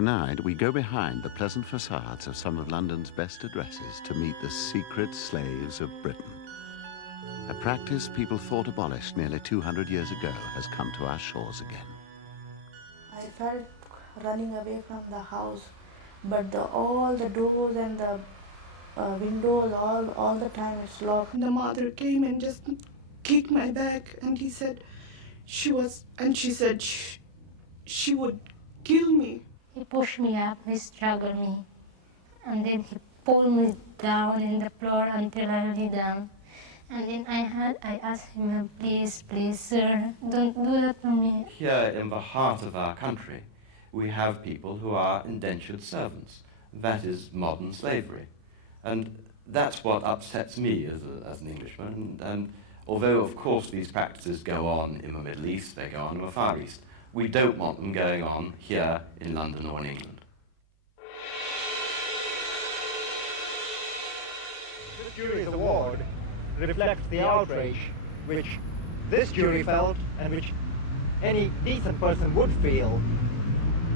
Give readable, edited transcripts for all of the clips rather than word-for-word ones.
Tonight, we go behind the pleasant facades of some of London's best addresses to meet the secret slaves of Britain. A practice people thought abolished nearly 200 years ago has come to our shores again. I felt running away from the house, but all the doors and the windows, all the time it's locked. The mother came and just kicked my back, and she said she would kill me. He pushed me up, he strangled me, and then he pulled me down in the floor until I lay down. And then I asked him, please, sir, don't do that to me. Here in the heart of our country, we have people who are indentured servants. That is modern slavery. And that's what upsets me as an Englishman. And although, of course, these practices go on in the Middle East, they go on in the Far East, we don't want them going on here in London or in England. This jury's award reflects the outrage which this jury felt and which any decent person would feel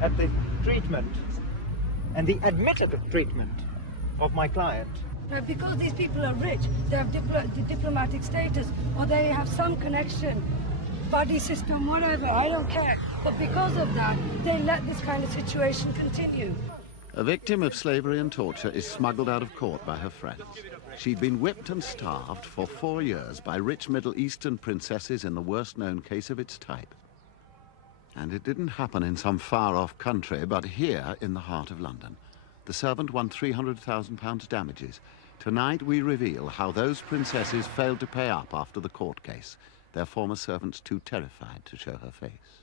at the treatment and the admitted treatment of my client. Because these people are rich, they have diplomatic status, or they have some connection, buddy system, whatever, I don't care. But because of that, they let this kind of situation continue. A victim of slavery and torture is smuggled out of court by her friends. She'd been whipped and starved for 4 years by rich Middle Eastern princesses in the worst-known case of its type. And it didn't happen in some far-off country, but here in the heart of London. The servant won £300,000 damages. Tonight we reveal how those princesses failed to pay up after the court case, their former servants too terrified to show her face.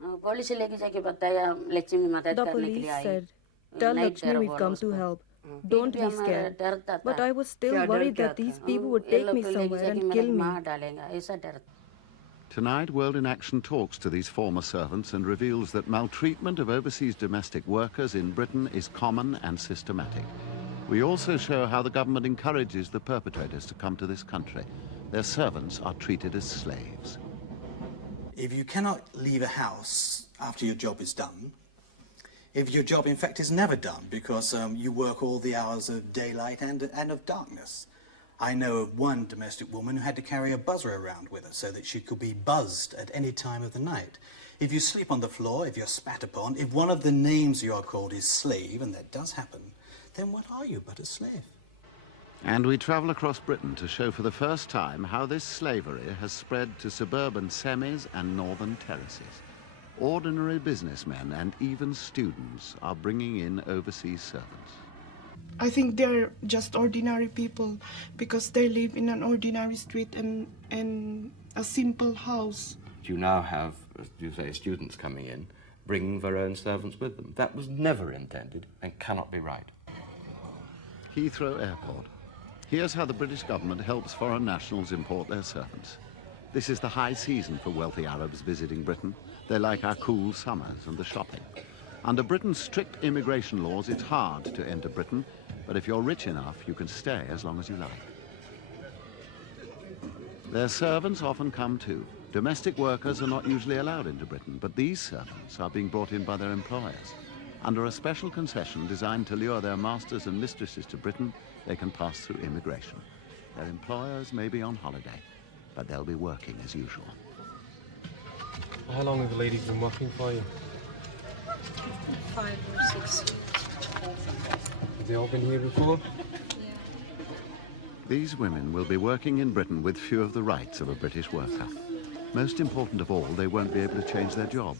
The police said, "Tell Lakshmi we've come to help. Don't be scared." But I was still worried that these people would take me somewhere and kill me. Tonight, World in Action talks to these former servants and reveals that maltreatment of overseas domestic workers in Britain is common and systematic. We also show how the government encourages the perpetrators to come to this country. Their servants are treated as slaves. If you cannot leave a house after your job is done, if your job in fact is never done because you work all the hours of daylight and of darkness. I know of one domestic woman who had to carry a buzzer around with her so that she could be buzzed at any time of the night. If you sleep on the floor, if you're spat upon, if one of the names you are called is slave, and that does happen, then what are you but a slave? And we travel across Britain to show for the first time how this slavery has spread to suburban semis and northern terraces. Ordinary businessmen and even students are bringing in overseas servants. I think they're just ordinary people because they live in an ordinary street and a simple house. You now have, as you say, students coming in, bringing their own servants with them. That was never intended and cannot be right. Heathrow Airport. Here's how the British government helps foreign nationals import their servants. This is the high season for wealthy Arabs visiting Britain. They like our cool summers and the shopping. Under Britain's strict immigration laws, it's hard to enter Britain, but if you're rich enough, you can stay as long as you like. Their servants often come too. Domestic workers are not usually allowed into Britain, but these servants are being brought in by their employers. Under a special concession designed to lure their masters and mistresses to Britain, they can pass through immigration. Their employers may be on holiday, but they'll be working as usual. How long have the ladies been working for you? 5 or 6. Have they all been here before? These women will be working in Britain with few of the rights of a British worker. Most important of all, they won't be able to change their job.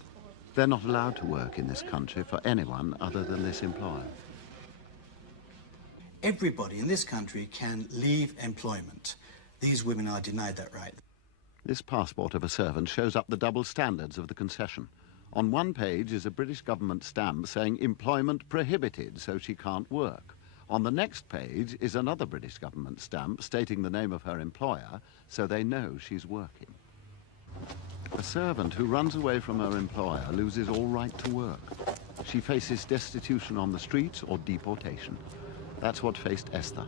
They're not allowed to work in this country for anyone other than this employer. Everybody in this country can leave employment. These women are denied that right. This passport of a servant shows up the double standards of the concession. On one page is a British government stamp saying employment prohibited, so she can't work. On the next page is another British government stamp stating the name of her employer, so they know she's working. A servant who runs away from her employer loses all right to work. She faces destitution on the streets or deportation. That's what faced Esther.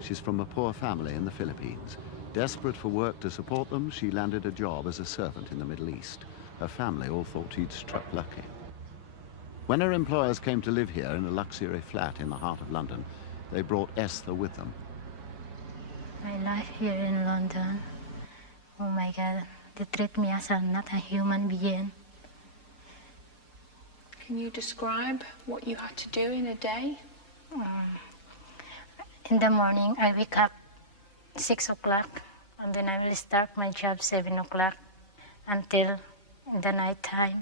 She's from a poor family in the Philippines. Desperate for work to support them, she landed a job as a servant in the Middle East. Her family all thought she'd struck lucky. When her employers came to live here in a luxury flat in the heart of London, they brought Esther with them. My life here in London, oh my God, they treat me as not a human being. Can you describe what you had to do in a day? In the morning, I wake up 6 o'clock, and then I will start my job 7 o'clock until the night time.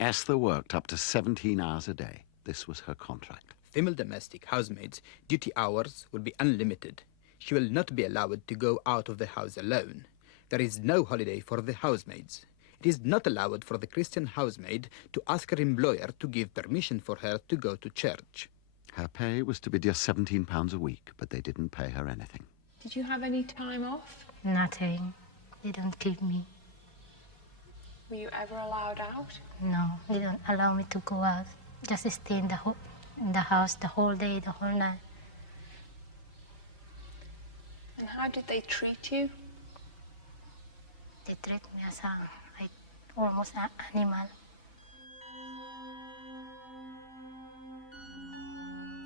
Esther worked up to 17 hours a day. This was her contract. Female domestic housemaids' duty hours will be unlimited. She will not be allowed to go out of the house alone. There is no holiday for the housemaids. It is not allowed for the Christian housemaid to ask her employer to give permission for her to go to church. Her pay was to be just £17 a week, but they didn't pay her anything. Did you have any time off? Nothing. They don't give me. Were you ever allowed out? No, they don't allow me to go out. Just stay in the house the whole day, the whole night. And how did they treat you? They treat me as almost an animal.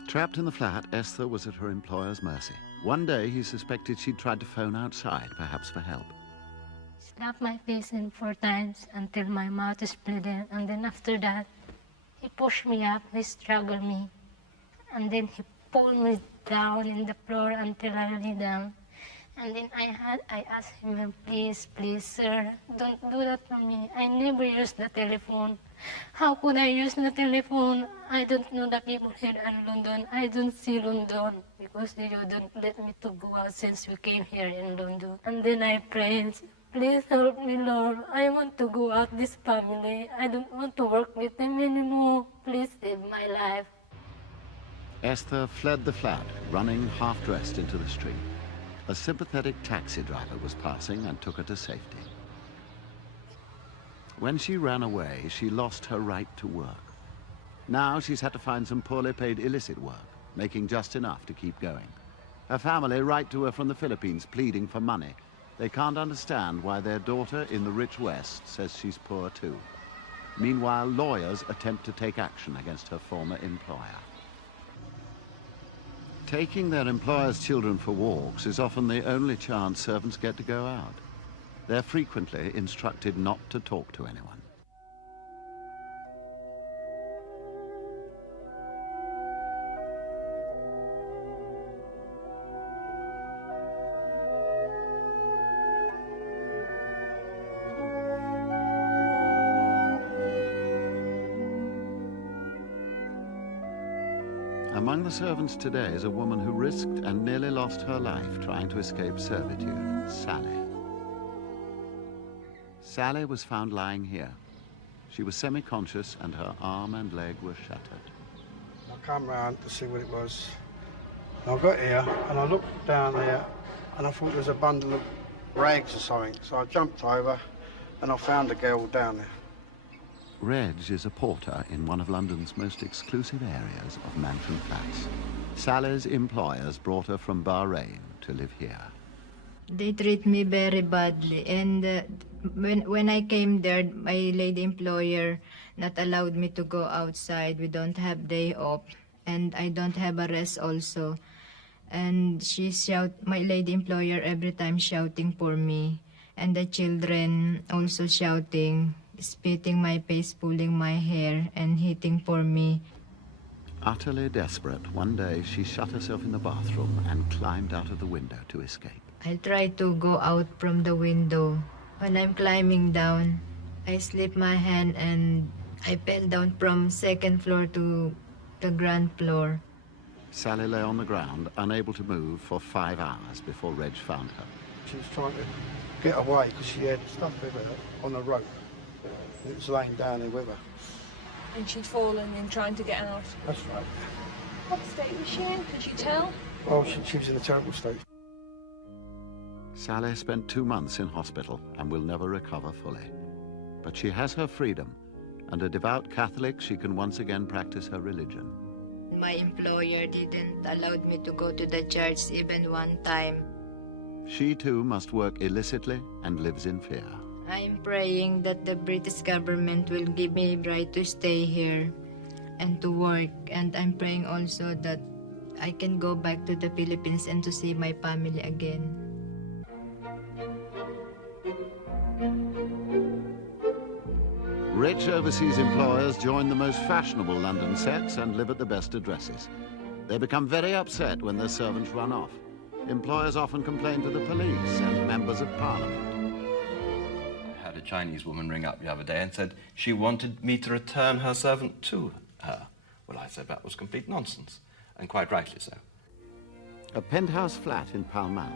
Trapped in the flat, Esther was at her employer's mercy. One day, he suspected she'd tried to phone outside, perhaps for help. Slapped my face in 4 times until my mouth is bleeding, and then after that, he pushed me up, he strangled me, and then he pulled me down in the floor until I lay down. And then I asked him, please, sir, don't do that for me. I never used the telephone. How could I use the telephone? I don't know the people here in London. I don't see London because you don't let me to go out since we came here in London. And then I prayed, please help me, Lord. I want to go out this family. I don't want to work with them anymore. Please save my life. Esther fled the flat, running half-dressed into the street. A sympathetic taxi driver was passing and took her to safety. When she ran away, she lost her right to work. Now she's had to find some poorly paid illicit work, making just enough to keep going. Her family write to her from the Philippines, pleading for money. They can't understand why their daughter in the rich West says she's poor too. Meanwhile, lawyers attempt to take action against her former employer. Taking their employers' children for walks is often the only chance servants get to go out. They're frequently instructed not to talk to anyone. Among the servants today is a woman who risked and nearly lost her life trying to escape servitude, Sally. Sally was found lying here. She was semi-conscious and her arm and leg were shattered. I came round to see what it was. And I got here and I looked down there and I thought there was a bundle of rags or something. So I jumped over and I found the girl down there. Reg is a porter in one of London's most exclusive areas of mansion flats. Sally's employers brought her from Bahrain to live here. They treat me very badly, and when I came there, my lady employer not allowed me to go outside. We don't have day off, and I don't have a rest also. And my lady employer every time shouting for me, and the children also shouting, spitting my face, pulling my hair, and hitting for me. Utterly desperate, one day she shut herself in the bathroom and climbed out of the window to escape. I try to go out from the window. When I'm climbing down, I slip my hand and I fell down from 2nd floor to the ground floor. Sally lay on the ground, unable to move for 5 hours before Reg found her. She was trying to get away because she had stuff with her on a rope. It was laying down there with her. And she'd fallen in trying to get out? That's right. What state was she in? Could you tell? Oh, she was in a terrible state. Sally spent 2 months in hospital and will never recover fully. But she has her freedom, and a devout Catholic, she can once again practice her religion. My employer didn't allow me to go to the church even one time. She too must work illicitly and lives in fear. I'm praying that the British government will give me right to stay here and to work. And I'm praying also that I can go back to the Philippines and to see my family again. Rich overseas employers join the most fashionable London sets and live at the best addresses. They become very upset when their servants run off. Employers often complain to the police and members of parliament. I had a Chinese woman ring up the other day and said she wanted me to return her servant to her. Well, I said that was complete nonsense, and quite rightly so. A penthouse flat in Pall Mall.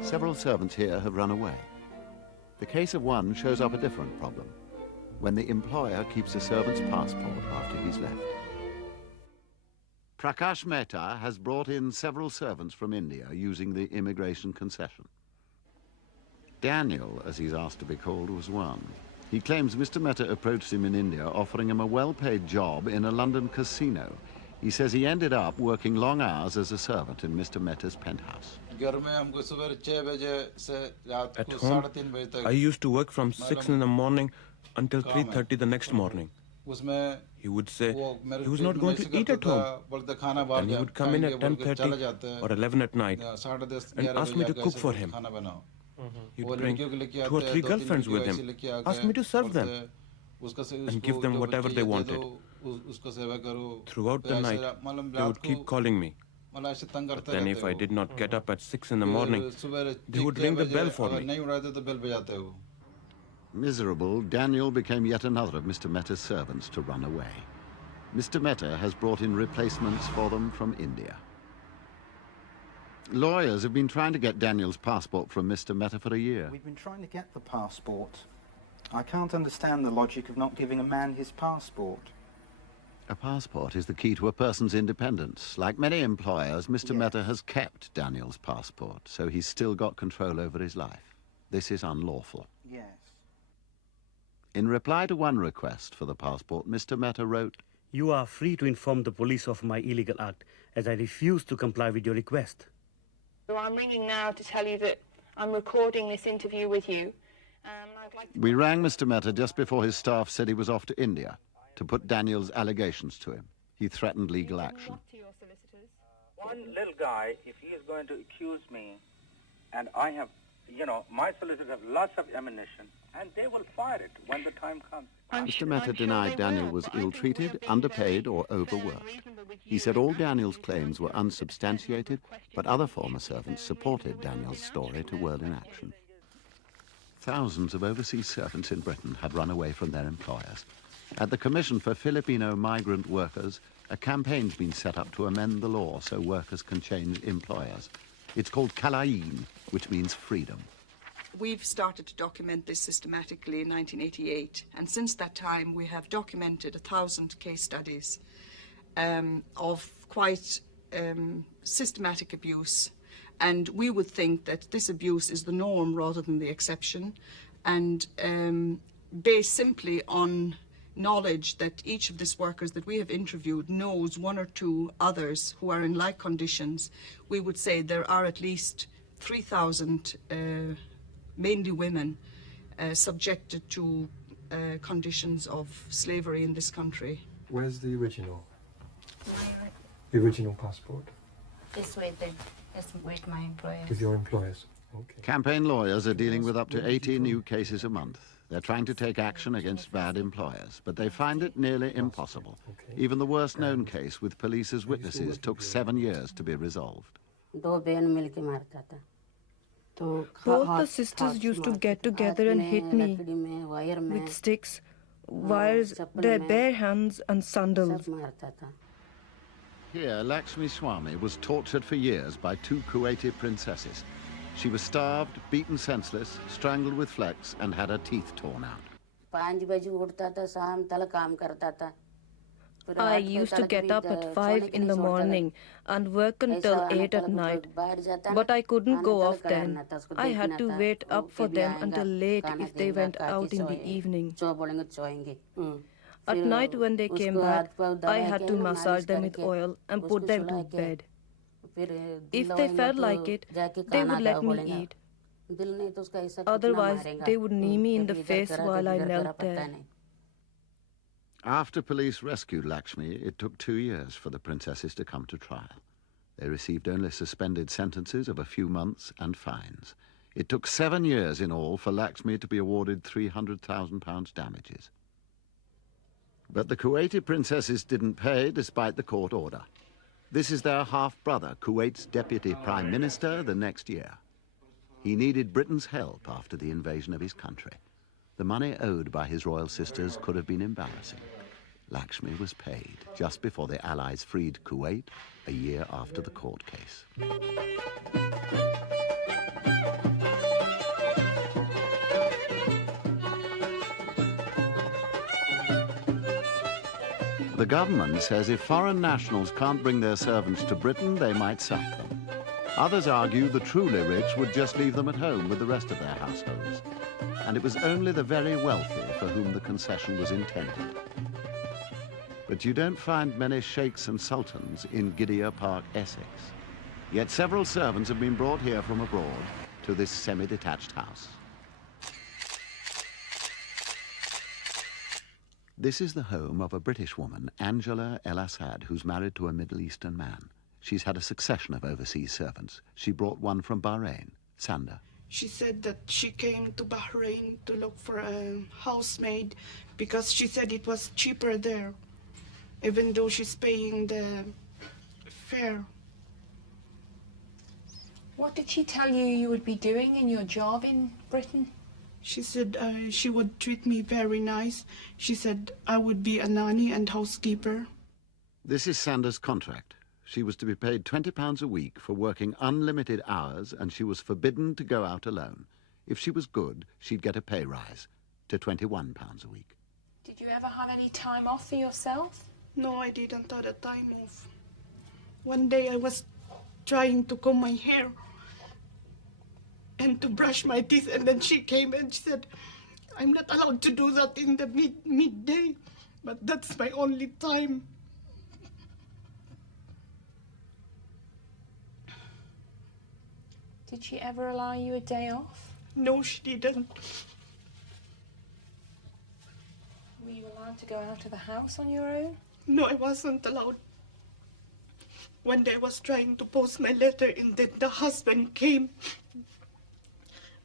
Several servants here have run away. The case of one shows up a different problem, when the employer keeps a servant's passport after he's left. Prakash Mehta has brought in several servants from India using the immigration concession. Daniel, as he's asked to be called, was one. He claims Mr. Mehta approached him in India, offering him a well-paid job in a London casino. He says he ended up working long hours as a servant in Mr. Mehta's penthouse. At home, I used to work from 6 in the morning until 3:30 the next morning. He would say he was not going to eat at home, and he would come in at 10:30 or 11 at night and ask me to cook for him. He'd bring 2 or 3 girlfriends with him, ask me to serve them, and give them whatever they wanted. Throughout the night, they would keep calling me. But then if I did not get up at 6 in the morning, they would ring the bell for me. Miserable, Daniel became yet another of Mr. Mehta's servants to run away. Mr. Mehta has brought in replacements for them from India. Lawyers have been trying to get Daniel's passport from Mr. Mehta for a year. We've been trying to get the passport. I can't understand the logic of not giving a man his passport. A passport is the key to a person's independence. Like many employers, Mr. Mehta has kept Daniel's passport, so he's still got control over his life. This is unlawful. Yes. In reply to one request for the passport, Mr. Mehta wrote, "You are free to inform the police of my illegal act, as I refuse to comply with your request." So I'm ringing now to tell you that I'm recording this interview with you. We rang Mr. Mehta just before his staff said he was off to India to put Daniel's allegations to him. He threatened legal action. One little guy, if he is going to accuse me, and I have, my solicitors have lots of ammunition, and they will fire it when the time comes. Mr. Mehta denied Daniel was ill-treated, underpaid, or overworked. He said all Daniel's claims were unsubstantiated, but other former servants supported Daniel's story to World in Action. Thousands of overseas servants in Britain had run away from their employers. At the Commission for Filipino Migrant Workers, a campaign's been set up to amend the law so workers can change employers. It's called Kalain, which means freedom. We've started to document this systematically in 1988, and since that time we have documented 1,000 case studies of quite systematic abuse. And we would think that this abuse is the norm rather than the exception, and based simply on knowledge that each of these workers that we have interviewed knows 1 or 2 others who are in like conditions, we would say there are at least 3,000 mainly women, subjected to conditions of slavery in this country. Where's the original? The original passport? It's with my employers. With your employers? Okay. Campaign lawyers are dealing with up to 80 new cases a month. They're trying to take action against bad employers, but they find it nearly impossible. Even the worst-known case with police as witnesses took 7 years to be resolved. Both the sisters used to get together and hit me with sticks, wires, their bare hands and sandals. Here, Lakshmi Swami was tortured for years by 2 Kuwaiti princesses. She was starved, beaten senseless, strangled with flex, and had her teeth torn out. I used to get up at 5 in the morning and work until 8 at night, but I couldn't go off then. I had to wait up for them until late if they went out in the evening. At night when they came back, I had to massage them with oil and put them to bed. If they felt like it, they would let me eat. Otherwise, they would knee me in the face while I knelt there. After police rescued Lakshmi, it took 2 years for the princesses to come to trial. They received only suspended sentences of a few months and fines. It took 7 years in all for Lakshmi to be awarded £300,000 damages. But the Kuwaiti princesses didn't pay despite the court order. This is their half-brother, Kuwait's deputy prime minister, the next year. He needed Britain's help after the invasion of his country. The money owed by his royal sisters could have been embarrassing. Lakshmi was paid just before the Allies freed Kuwait, a year after the court case. The government says if foreign nationals can't bring their servants to Britain, they might sack them. Others argue the truly rich would just leave them at home with the rest of their households. And it was only the very wealthy for whom the concession was intended. But you don't find many sheikhs and sultans in Gidea Park, Essex. Yet several servants have been brought here from abroad to this semi-detached house. This is the home of a British woman, Angela El Assad, who's married to a Middle Eastern man. She's had a succession of overseas servants. She brought one from Bahrain, Sanda. She said that she came to Bahrain to look for a housemaid because she said it was cheaper there, even though she's paying the fare. What did she tell you you would be doing in your job in Britain? She said she would treat me very nice. She said I would be a nanny and housekeeper. This is Sanda's contract. She was to be paid £20 a week for working unlimited hours, and she was forbidden to go out alone. If she was good, she'd get a pay rise to £21 a week. Did you ever have any time off for yourself? No, I didn't have a time off. One day I was trying to comb my hair and to brush my teeth, and then she came and she said, I'm not allowed to do that in the midday, but that's my only time. Did she ever allow you a day off? No, she didn't. Were you allowed to go out of the house on your own? No, I wasn't allowed. One day I was trying to post my letter, and then the husband came.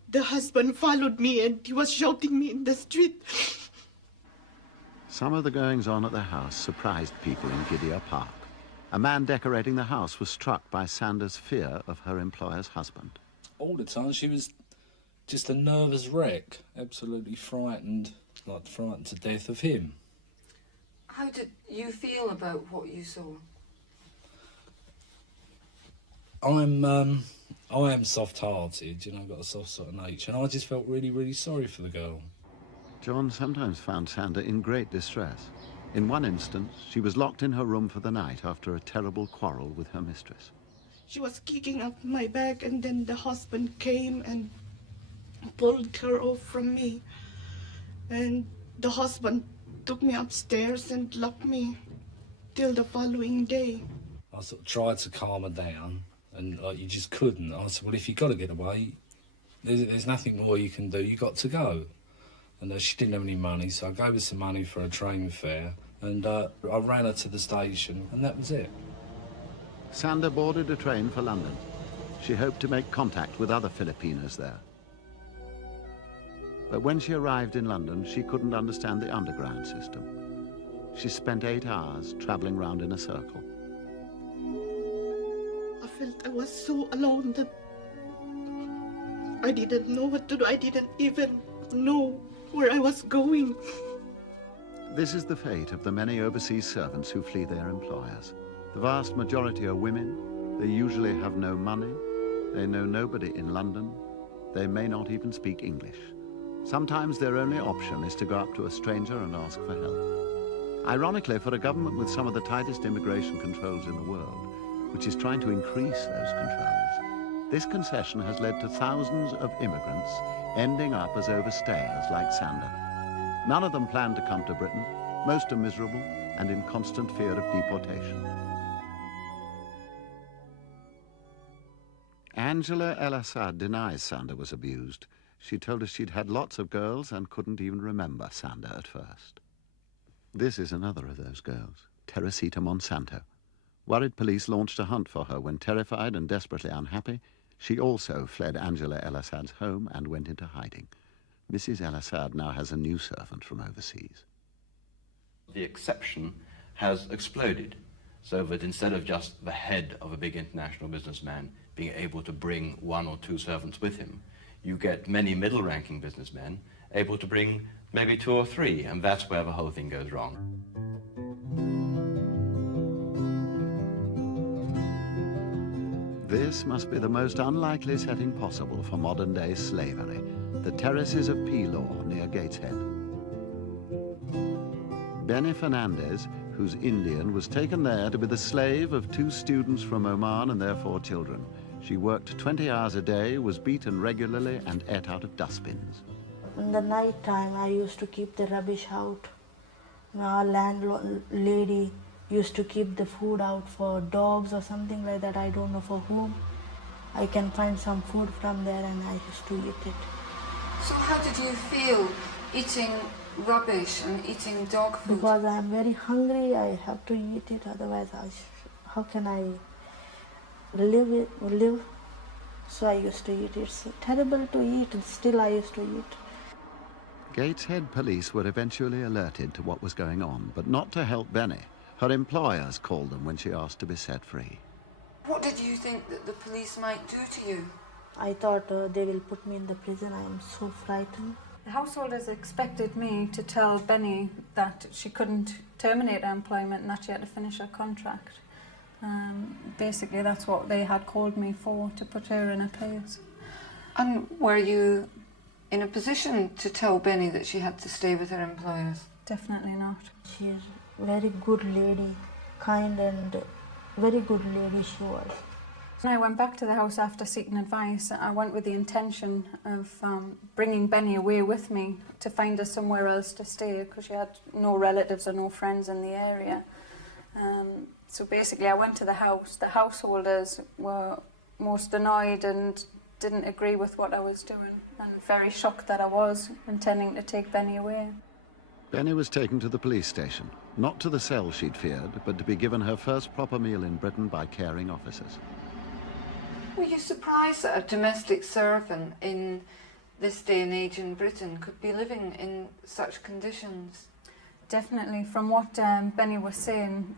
The husband followed me, and he was shouting me in the street. Some of the goings-on at the house surprised people in Gidea Park. A man decorating the house was struck by Sanda's fear of her employer's husband. All the time she was just a nervous wreck, absolutely frightened, like frightened to death of him. How did you feel about what you saw? I am soft-hearted, you know, I've got a soft sort of nature, and I just felt really, really sorry for the girl. John sometimes found Sanda in great distress. In one instance, she was locked in her room for the night after a terrible quarrel with her mistress. She was kicking up my bag, and then the husband came and pulled her off from me. And the husband took me upstairs and locked me till the following day. I sort of tried to calm her down, and you just couldn't. I said, well, if you've got to get away, there's nothing more you can do. You've got to go. And she didn't have any money, so I gave her some money for a train fare, and I ran her to the station, and that was it. Sanda boarded a train for London. She hoped to make contact with other Filipinas there. But when she arrived in London, she couldn't understand the underground system. She spent 8 hours travelling round in a circle. I felt I was so alone that I didn't know what to do. I didn't even know where I was going. This is the fate of the many overseas servants who flee their employers. The vast majority are women. They usually have no money. They know nobody in London. They may not even speak English. Sometimes their only option is to go up to a stranger and ask for help. Ironically, for a government with some of the tightest immigration controls in the world, which is trying to increase those controls, this concession has led to thousands of immigrants ending up as overstayers like Sanda. None of them plan to come to Britain. Most are miserable and in constant fear of deportation. Angela El Assad denies Sander was abused. She told us she'd had lots of girls and couldn't even remember Sander at first. This is another of those girls, Teresita Monsanto. Worried police launched a hunt for her when, terrified and desperately unhappy, she also fled Angela El Assad's home and went into hiding. Mrs. El Assad now has a new servant from overseas. The exception has exploded, so that instead of just the head of a big international businessman being able to bring 1 or 2 servants with him, you get many middle-ranking businessmen able to bring maybe 2 or 3, and that's where the whole thing goes wrong. This must be the most unlikely setting possible for modern-day slavery, the terraces of Pelor near Gateshead. Benny Fernandez, who's Indian, was taken there to be the slave of 2 students from Oman and their 4 children. She worked 20 hours a day, was beaten regularly, and ate out of dustbins. In the night time, I used to keep the rubbish out. Our landlady used to keep the food out for dogs or something like that. I don't know for whom. I can find some food from there and I used to eat it. So how did you feel eating rubbish and eating dog food? Because I'm very hungry, I have to eat it, otherwise how can I live? So I used to eat it. It's terrible to eat, and still I used to eat. Gateshead police were eventually alerted to what was going on, but not to help Benny. Her employers called them when she asked to be set free. What did you think that the police might do to you? I thought they will put me in the prison. I am so frightened. The householders expected me to tell Benny that she couldn't terminate her employment and that she had to finish her contract. Basically, that's what they had called me for, to put her in a place. And were you in a position to tell Benny that she had to stay with her employers? Definitely not. She is a very good lady, kind and very good lady she was. When I went back to the house after seeking advice, I went with the intention of bringing Benny away with me to find her somewhere else to stay, because she had no relatives or no friends in the area. So basically I went to the house. The householders were most annoyed and didn't agree with what I was doing, and very shocked that I was intending to take Benny away. Benny was taken to the police station, not to the cell she'd feared, but to be given her first proper meal in Britain by caring officers. Were you surprised that a domestic servant in this day and age in Britain could be living in such conditions? Definitely. From what Benny was saying,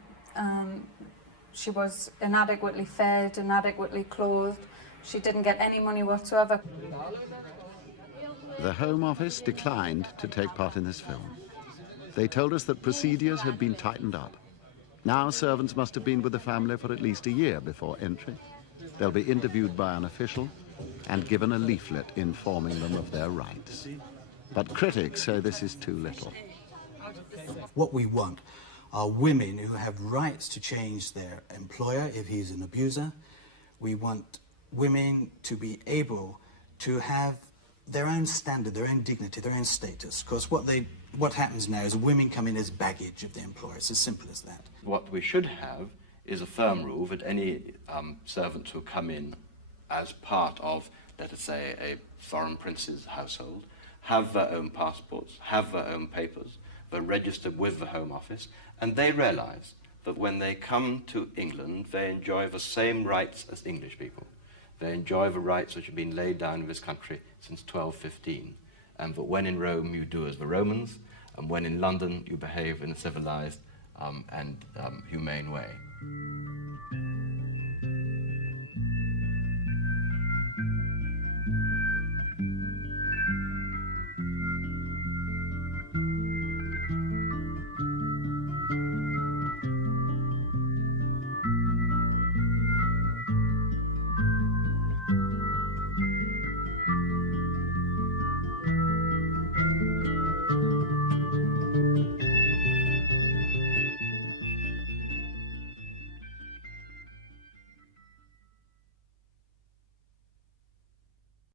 she was inadequately fed, inadequately clothed. She didn't get any money whatsoever. The Home Office declined to take part in this film. They told us that procedures had been tightened up. Now servants must have been with the family for at least a year before entry. They'll be interviewed by an official and given a leaflet informing them of their rights. But critics say this is too little. What we want are women who have rights to change their employer if he's an abuser. We want women to be able to have their own standard, their own dignity, their own status. Because what happens now is women come in as baggage of the employer. It's as simple as that. What we should have is a firm rule that any servants who come in as part of, let us say, a foreign prince's household, have their own passports, have their own papers, they're registered with the Home Office, and they realise that when they come to England, they enjoy the same rights as English people. They enjoy the rights which have been laid down in this country since 1215, and that when in Rome you do as the Romans, and when in London you behave in a civilised and humane way.